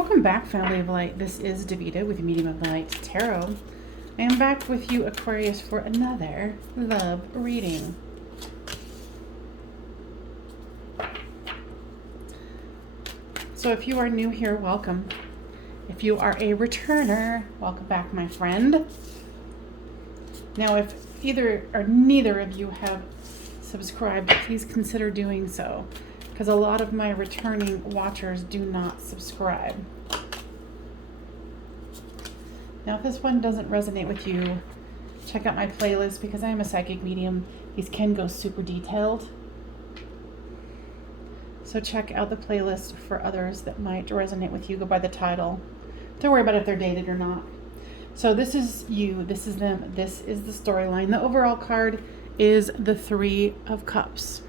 Welcome back, family of light. This is Davida with Medium of the Light Tarot. I am back with you, Aquarius, for another love reading. So if you are new here, welcome. If you are a returner, welcome back, my friend. Now, if either or neither of you have subscribed, please consider doing so, because a lot of my returning watchers do not subscribe. Now, if this one doesn't resonate with you, check out my playlist, because I am a psychic medium. These can go super detailed. So check out the playlist for others that might resonate with you. Go by the title. Don't worry about if they're dated or not. So this is you, this is them, this is the storyline. The overall card is the Three of Cups.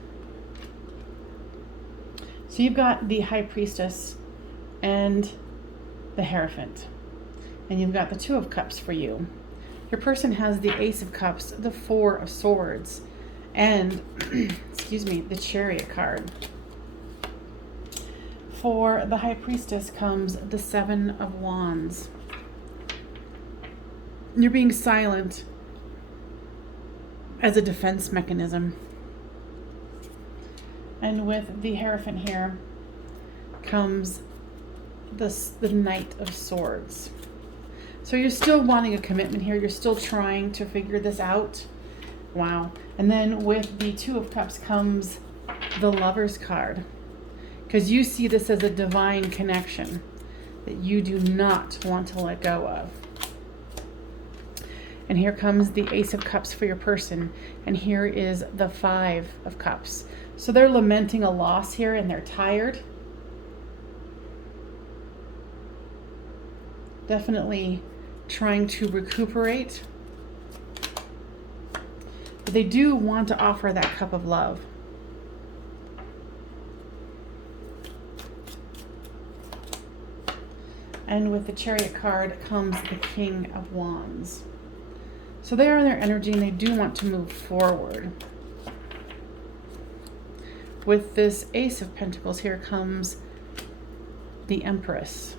So you've got the High Priestess and the Hierophant. And you've got the Two of Cups for you. Your person has the Ace of Cups, the Four of Swords, and, excuse me, the Chariot card. For the High Priestess comes the Seven of Wands. You're being silent as a defense mechanism. And with the Hierophant here comes the Knight of Swords. So you're still wanting a commitment here. You're still trying to figure this out. Wow. And then with the Two of Cups comes the Lover's card. Because you see this as a divine connection that you do not want to let go of. And here comes the Ace of Cups for your person. And here is the Five of Cups. So they're lamenting a loss here and they're tired. Definitely trying to recuperate. But they do want to offer that cup of love. And with the Chariot card comes the King of Wands. So they are in their energy and they do want to move forward. With this Ace of Pentacles, here comes the Empress.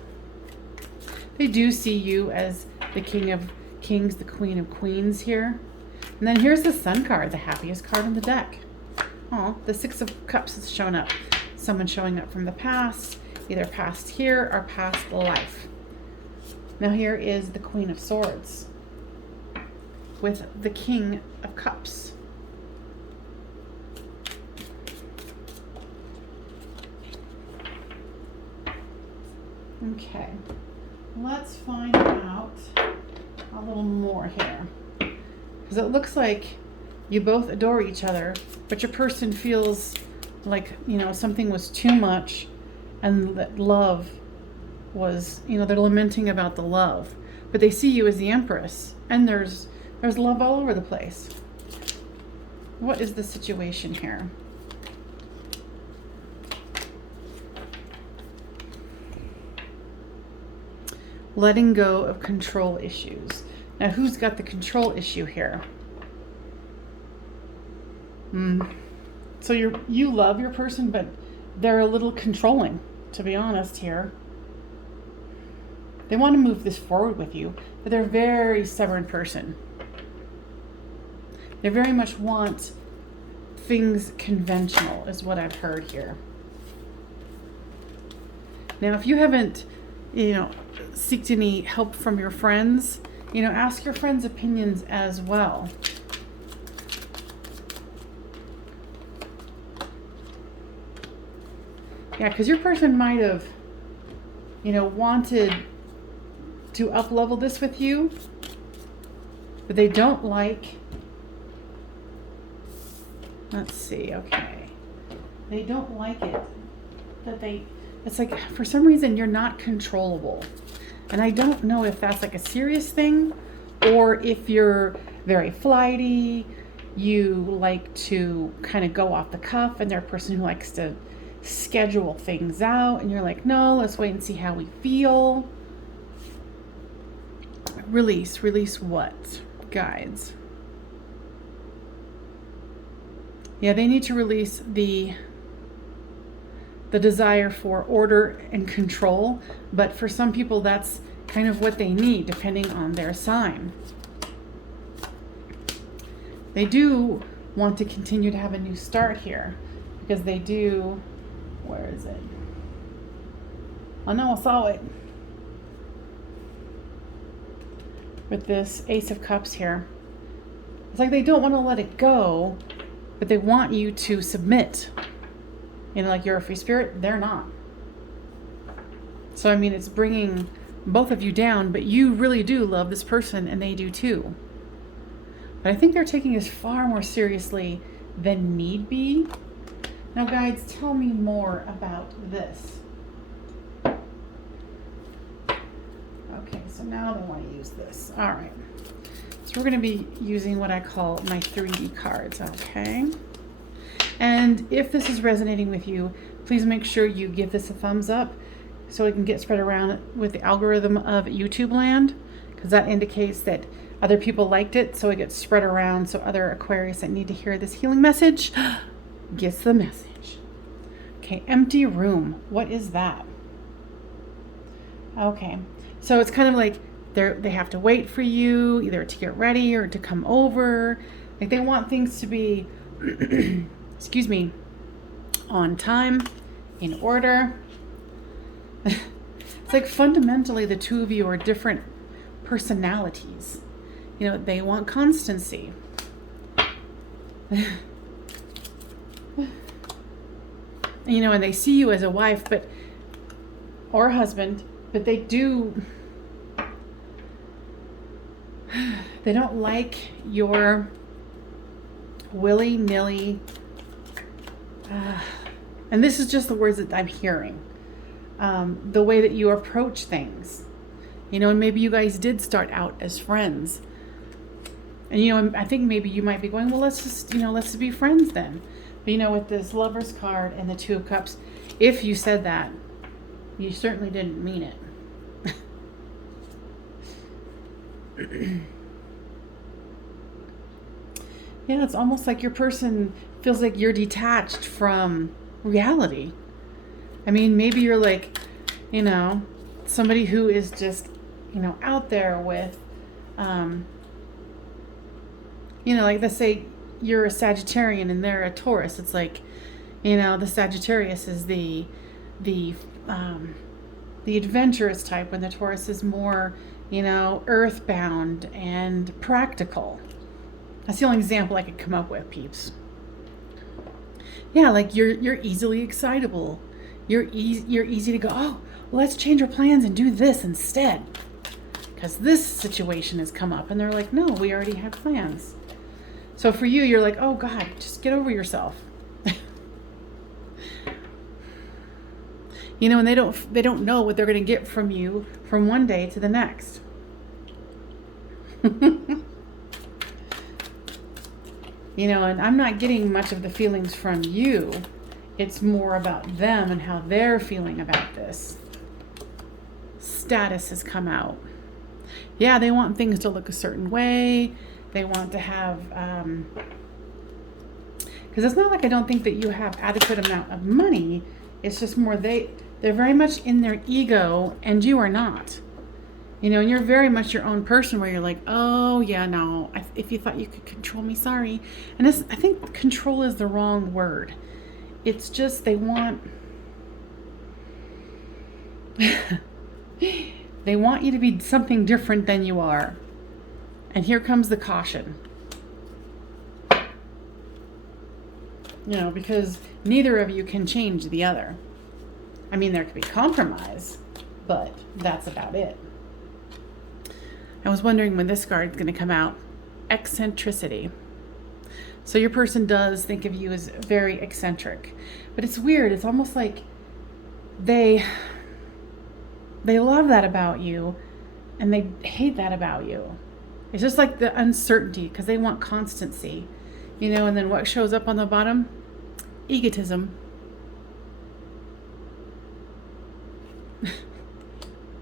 They do see you as the King of Kings, the Queen of Queens here. And then here's the Sun card, the happiest card in the deck. Oh, the Six of Cups has shown up. Someone showing up from the past, either past here or past life. Now here is the Queen of Swords with the King of Cups. Okay, let's find out a little more here. Because it looks like you both adore each other, but your person feels like, something was too much and that love was, they're lamenting about the love. But they see you as the Empress and there's love all over the place. What is the situation here? Letting go of control issues. Now, who's got the control issue here? So you love your person, but they're a little controlling, to be honest here. They want to move this forward with you, but they're a very stubborn person. They very much want things conventional, is what I've heard here. Now, if you haven't, seeked any help from your friends, ask your friends' opinions as well. Yeah, because your person might have, wanted to up-level this with you, but they don't like, let's see, okay. They don't like it, it's like, for some reason, you're not controllable. And I don't know if that's like a serious thing or if you're very flighty, you like to kind of go off the cuff, and they're a person who likes to schedule things out, and you're like, no, let's wait and see how we feel. Release what? Guides. Yeah, they need to release the the desire for order and control, but for some people that's kind of what they need depending on their sign. They do want to continue to have a new start here because they do, where is it? Oh no, I saw it. With this Ace of Cups here. It's like they don't want to let it go, but they want you to submit. You know, like you're a free spirit, they're not. So, I mean, it's bringing both of you down, but you really do love this person and they do too. But I think they're taking this far more seriously than need be. Now, guides, tell me more about this. Okay, so now they want to use this. All right. So we're going to be using what I call my 3D cards, okay? And if this is resonating with you, please make sure you give this a thumbs up so it can get spread around with the algorithm of YouTube land, because that indicates that other people liked it, so it gets spread around so other Aquarius that need to hear this healing message gets the message. Okay, empty room. What is that? Okay, so it's kind of like they have to wait for you either to get ready or to come over. Like they want things to be, excuse me, on time, in order. It's like fundamentally the two of you are different personalities. You know, they want constancy. You know, and they see you as a wife, but or a husband, but they don't like your willy-nilly, and this is just the words that I'm hearing, the way that you approach things. You know, and maybe you guys did start out as friends. And, you know, I think maybe you might be going, well, let's just be friends then. But, you know, with this Lover's card and the Two of Cups, if you said that, you certainly didn't mean it. Yeah, it's almost like your person feels like you're detached from reality. I mean, maybe you're like, you know, somebody who is just, you know, out there with, you know, like let's say you're a Sagittarian and they're a Taurus. It's like, you know, the Sagittarius is the adventurous type, when the Taurus is more, you know, earthbound and practical. That's the only example I could come up with, peeps. Yeah, like you're easily excitable. You're easy to go, oh, let's change our plans and do this instead, because this situation has come up. And they're like, no, we already had plans. So for you, you're like, oh God, just get over yourself. You know, and they don't know what they're going to get from you from one day to the next. You know, and I'm not getting much of the feelings from you. It's more about them and how they're feeling about this. Status has come out. Yeah, they want things to look a certain way. They want to have, because it's not like I don't think that you have adequate amount of money. It's just more they're very much in their ego, and you are not. You know, and you're very much your own person, where you're like, oh yeah, no, if you thought you could control me, sorry. And I think control is the wrong word. It's just they want they want you to be something different than you are. And here comes the caution. You know, because neither of you can change the other. I mean, there could be compromise, but that's about it. I was wondering when this card's going to come out. Eccentricity. So your person does think of you as very eccentric. But it's weird. It's almost like they love that about you and they hate that about you. It's just like the uncertainty, because they want constancy. You know, and then what shows up on the bottom? Egotism.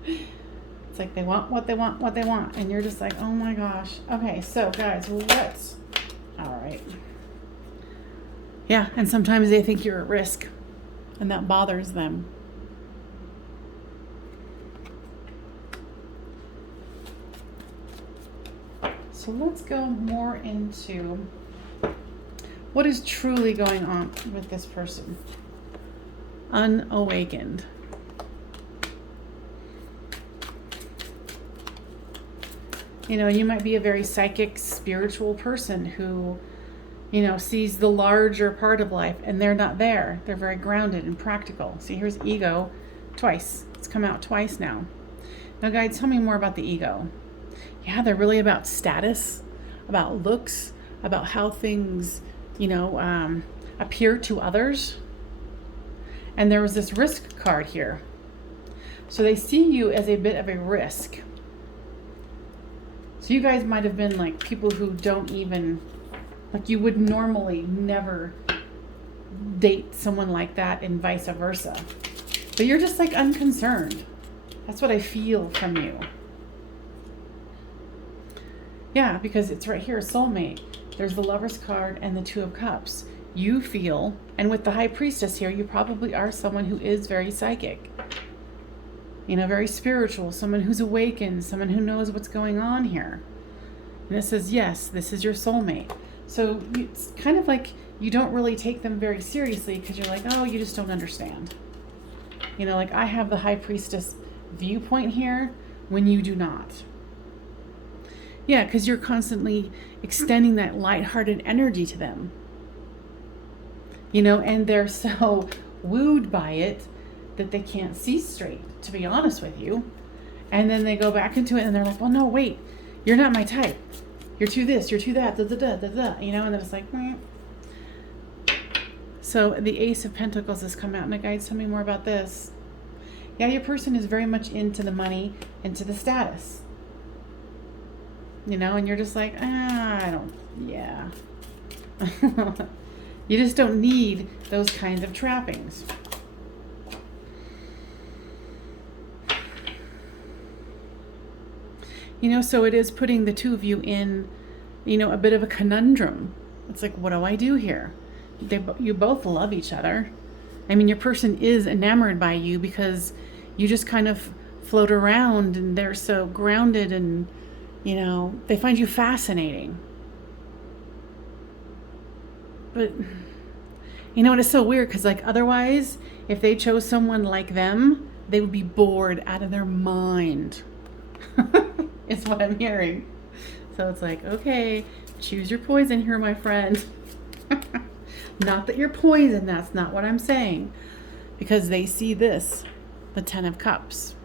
It's like they want what they want, and you're just like, oh my gosh. Okay, so guys, let's, all right. Yeah, and sometimes they think you're at risk. and that bothers them. So let's go more into what is truly going on with this person. Unawakened. You know, you might be a very psychic, spiritual person who, you know, sees the larger part of life, and they're not there. They're very grounded and practical. See, here's ego twice. It's come out twice now. Now, guys, tell me more about the ego. Yeah, they're really about status, about looks, about how things, you know, appear to others. And there was this risk card here. So they see you as a bit of a risk. So you guys might have been like people who don't even, like you would normally never date someone like that and vice versa. But you're just like unconcerned. That's what I feel from you. Yeah, because it's right here, soulmate. There's the Lover's card and the Two of Cups. You feel, and with the High Priestess here, you probably are someone who is very psychic. You know, very spiritual, someone who's awakened, someone who knows what's going on here. And it says, yes, this is your soulmate. So it's kind of like you don't really take them very seriously because you're like, oh, you just don't understand. You know, like I have the High Priestess viewpoint here when you do not. Yeah, because you're constantly extending that lighthearted energy to them. You know, and they're so wooed by it that they can't see straight, to be honest with you. And then they go back into it and they're like, well, no, wait, you're not my type. You're too this, you're too that, da, da, da, da, da. You know, and then it's like, meh. So the Ace of Pentacles has come out, and the guides tell me more about this. Yeah, your person is very much into the money, into the status. You know, and you're just like, yeah. You just don't need those kinds of trappings. You know, so it is putting the two of you in, you know, a bit of a conundrum. It's like, what do I do here? You both love each other. I mean, your person is enamored by you because you just kind of float around and they're so grounded and, you know, they find you fascinating. But, you know, and it's so weird because, like, otherwise, if they chose someone like them, they would be bored out of their mind. Is what I'm hearing. So it's like, okay, choose your poison here, my friend. Not that you're poison, that's not what I'm saying. Because they see this, the Ten of Cups.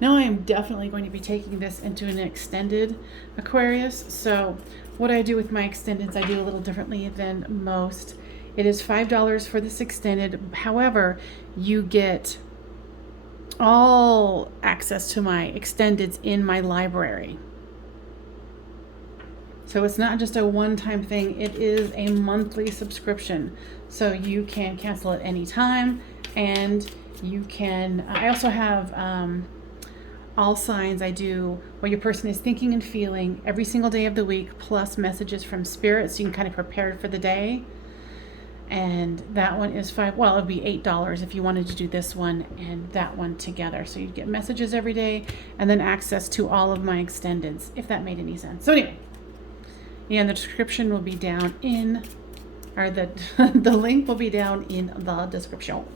Now I am definitely going to be taking this into an extended Aquarius. So what I do with my extendeds, I do a little differently than most. It is $5 for this extended. However, you get all access to my extendeds in my library. So it's not just a one-time thing, it is a monthly subscription. So you can cancel at any time, and you can, I also have all signs. I do what your person is thinking and feeling every single day of the week, plus messages from spirit, so you can kind of prepare for the day. And that one is it would be $8 if you wanted to do this one and that one together. So you'd get messages every day and then access to all of my extendeds, if that made any sense. So anyway, yeah, the description will be down in, or the link will be down in the description.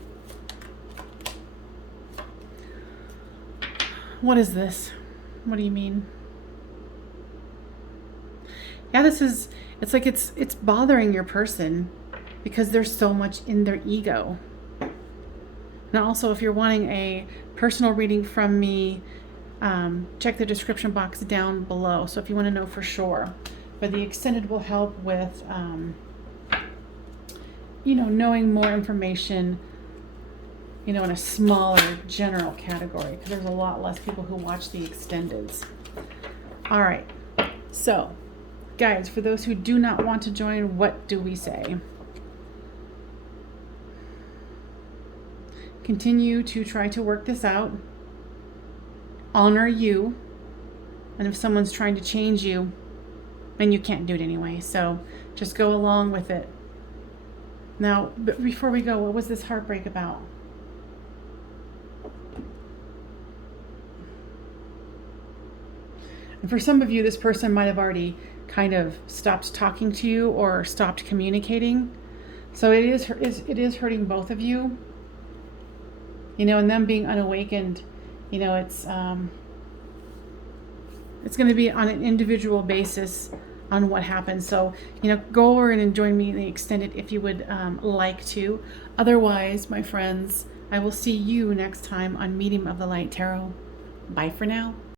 What is this? What do you mean? Yeah, it's like it's bothering your person because there's so much in their ego. Now also, if you're wanting a personal reading from me, check the description box down below. So if you want to know for sure. But the extended will help with, you know, knowing more information, you know, in a smaller general category, because there's a lot less people who watch the extendeds. All right. So, guys, for those who do not want to join, what do we say? Continue to try to work this out. Honor you. And if someone's trying to change you, then you can't do it anyway. So just go along with it. Now, before we go, what was this heartbreak about? And for some of you, this person might have already kind of stopped talking to you or stopped communicating. So it is hurting both of you. You know, and them being unawakened, you know, it's going to be on an individual basis on what happens. So, you know, go over and join me in the extended if you would like to. Otherwise, my friends, I will see you next time on Medium of the Light Tarot. Bye for now.